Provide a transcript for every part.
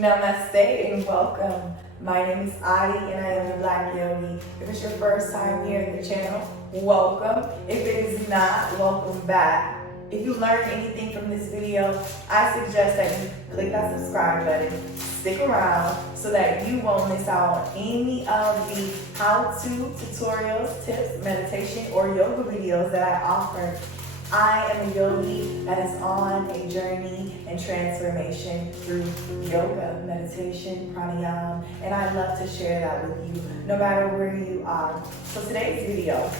Namaste and welcome. My name is Adi and I am the Black Yogi. If it's your first time here at the channel, welcome. If it is not, welcome back. If you learned anything from this video, I suggest that you click that subscribe button, stick around so that you won't miss out on any of the how-to tutorials, tips, meditation, or yoga videos that I offer. I am a yogi that is on a journey and transformation through yoga, meditation, pranayama, and I love to share that with you no matter where you are. So today's video,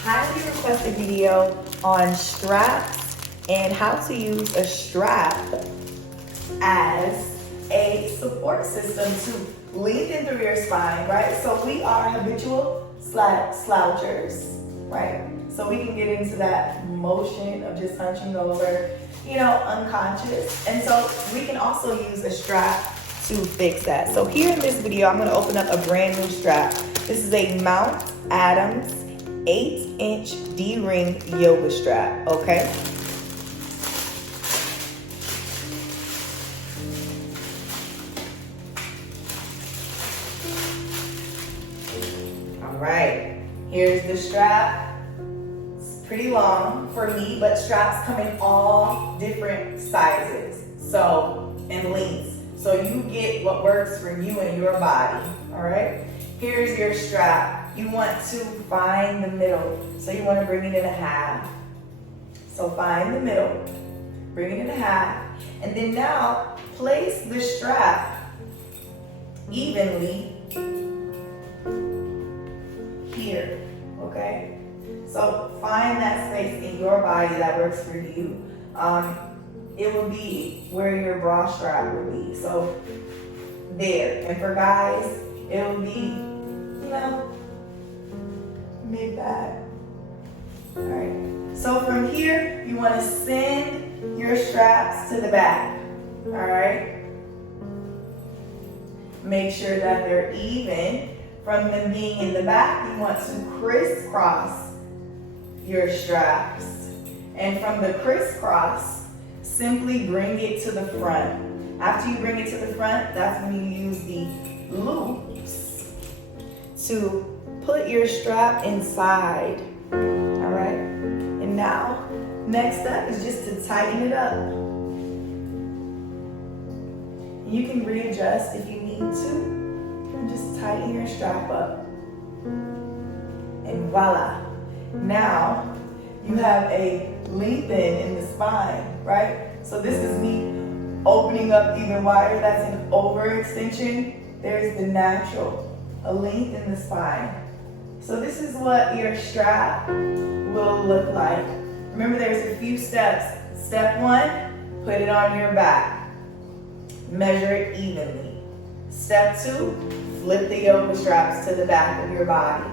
highly requested video on straps and how to use a strap as a support system to lengthen through your spine, right? So we are habitual slouchers, right? So we can get into that motion of just hunching over, unconscious. And so we can also use a strap to fix that. So here in this video, I'm gonna open up a brand new strap. This is a Mount Adams 8-inch D-ring yoga strap, okay? All right, here's the strap. Pretty long for me, but straps come in all different sizes, and lengths. So you get what works for you and your body, all right? Here's your strap. You want to find the middle. So you want to bring it in a half. So find the middle, bring it in a half, and then now place the strap evenly here, okay? So find that space in your body that works for you. It will be where your bra strap will be. So there. And for guys, it will be, mid-back. All right. So from here, you want to send your straps to the back. All right. Make sure that they're even. From them being in the back, you want to crisscross your straps. And from the crisscross, simply bring it to the front. After you bring it to the front, that's when you use the loops to put your strap inside. All right? And now, next step is just to tighten it up. You can readjust if you need to. And just tighten your strap up. And voila. Now, you have a lengthen in the spine, right? So this is me opening up even wider. That's an overextension. There's the natural, a length in the spine. So this is what your strap will look like. Remember, there's a few steps. Step one, put it on your back. Measure it evenly. Step two, flip the yoga straps to the back of your body.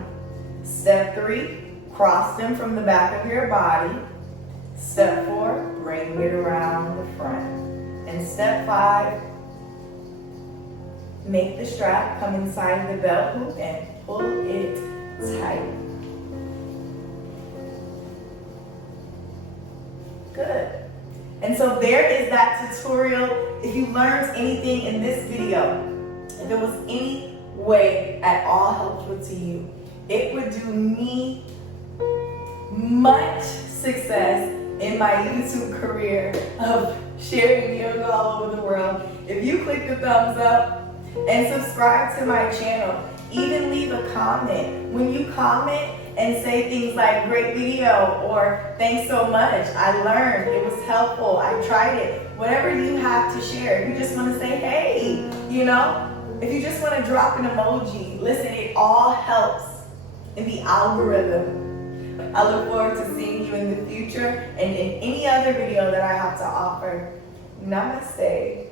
Step three, cross them from the back of your body. Step four, bring it around the front. And step five, make the strap come inside the belt loop and pull it tight. Good. And so there is that tutorial. If you learned anything in this video, if it was any way at all helpful to you, it would do me much success in my YouTube career of sharing yoga all over the world. If you click the thumbs up and subscribe to my channel, even leave a comment. When you comment and say things like great video or thanks so much, I learned, it was helpful, I tried it, whatever you have to share. If you just want to say hey, if you just want to drop an emoji, listen, it all helps in the algorithm. I look forward to seeing you in the future and in any other video that I have to offer. Namaste.